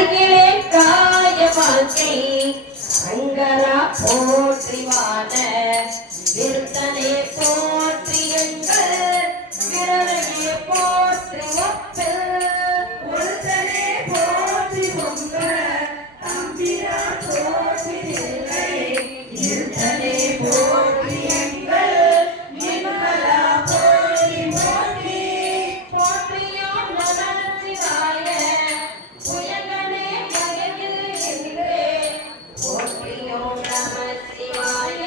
கருகிலே காய வாழ்க்கை சங்கரா போற்றிவான விருத்தனே போற்றி எங்கள் விரலையே போற்றி ஒப்பில் ஒருத்தனே போற்றி பொங்க தம்பிரா போற்றி இல்லை இருத்தனே போற்றி எங்கள் நிர்மலா போற்றி போற்றி போற்றியோ நமச்சிவாய புயங்கனே மயங்கில் என்றே போற்றியோ நமச்சிவாய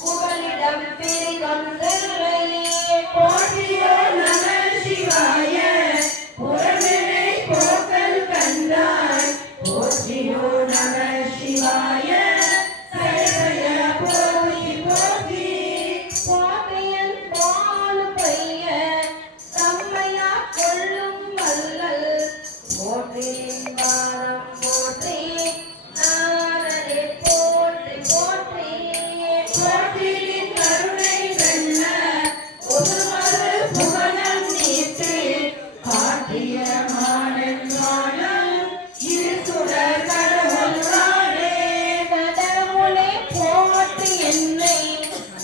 புகலிடம் பிரிதொன்றில்லை போற்றியோ நமச்சிவாய புறவினை போக்கல் கண்டாய் போற்றியோ நமச்சிவாய சைவய போற்றி போற்றி போற்றியன் பாலு பைய தம்மையா கொள்ளும் வல்லல் போற்றியின் வாரம் போற்றி நாரணே போற்றி போற்றி போற்றியின் கருணை வெல்ல ஒருமரு புகழம் நீத்து காட்டிய மானன் மானம் இருசுடர் கடவுளானே கடவுளே போற்றி என்னை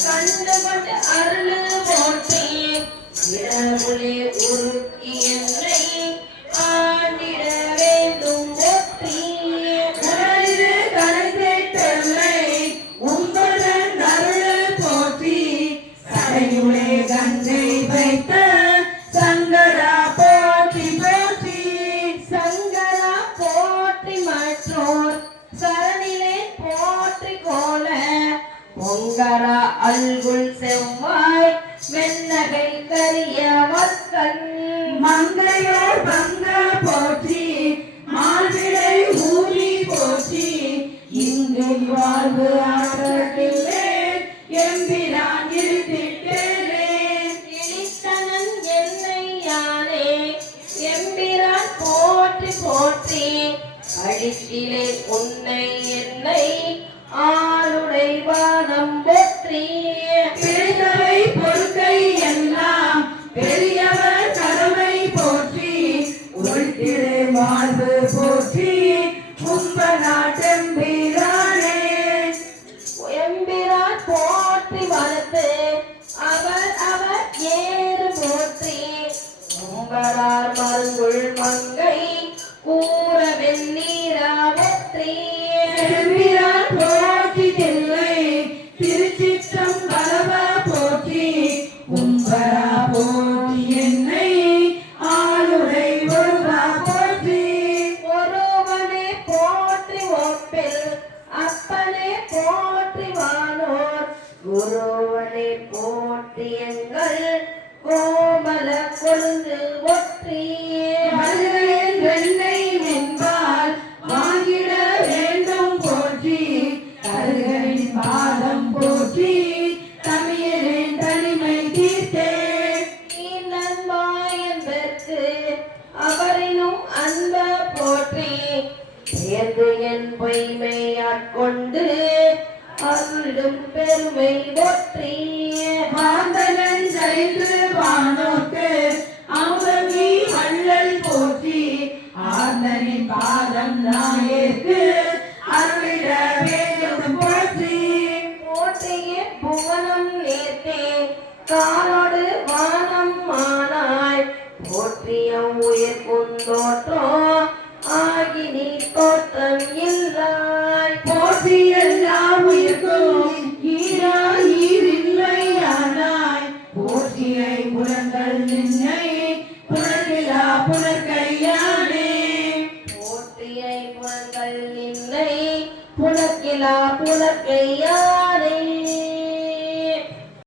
கண்டுகொண்டு அருள் போற்றி இரவுளே உருக்கி என்னை ஆண்டிட வேண்டும் போற்றி உடலிரு கரைந்தேட்டமை உங்களுடன் அருள் போற்றி சடையுளே கங்கை வைத்த சங்கரா போற்றி போற்றி சங்கரா போற்றி மற்றோர் சரணிலே போற்றி கோல பொங்கரா அல்குல் செவ்வாய் வெண்ணகை கரிய வக்கன் மங்கையோர் பங்க போற்றி மால்விடை ஊறி போற்றி இங்கு வாழ்வு ஆற்றத்திலே எம்பிரான் இருத்திட்டேனே இனித்தனன் என்னை யானே எம்பிரான் போற்றி போற்றி அழித்திலே உன்னை என்னை ஆளுடை வானம் போற்றி பிழைத்தவை பொறுக்கை எல்லாம் பெரியவர் கடமை போற்றி உள்திரு வாழ்வு போற்றி கும்ப நாட்டெம்பிரானே எம்பிரான் போற்றி வளர்த்து அவர் அவர் ஏறு போற்றி கும்பரார் மருங்குள் மங்கை கூற வெண்ணீரா போற்றி எம்பிரான் போற்றி தில்லை திருச்சிற்றம் பலவ போற்றி கும்பரா போற்றி என்னை ஆளுடை ஒருவா போற்றி ஒருவனே போற்றி ஒப்பில் அப்பனே போற்றி வானோர் குருவனே போற்றி எங்கள் கோமல கொழுந்து ஒற்றி மதுரையின் வெண்ணை என்பால் வாங்கிட வேண்டும் போற்றி கருகரின் பாதம் போற்றி தமிழரின் தனிமை தீர்த்தே நன்மாயன்பர்க்கு அவரினும் அன்ப போற்றி சேர்ந்து என் பொய்மை ஆட்கொண்டு அருளிடும் பெருமை போற்றி மாந்தனன் சென்று வானோக்கு அமுதமி வள்ளல் போற்றி ஆர்ந்தனின் பாதம் நாயேற்கு அருளிட வேண்டும் போற்றி போற்றிய புவனம் நேர்த்தே காலோடு வானம் மானாய் போற்றிய உயிர் குந்தோற்றோ ஆகி நீ தோற்றம் இல்லாய் போற்றி எல்லா உயிர்க்கும் ஈரா ஈரில்லையானாய் போற்றியை புலங்கள் நின்னை புலகிலா புலக்கையானே போற்றியை புலங்கள் நின்னை புலக்கிலா புலக்கையா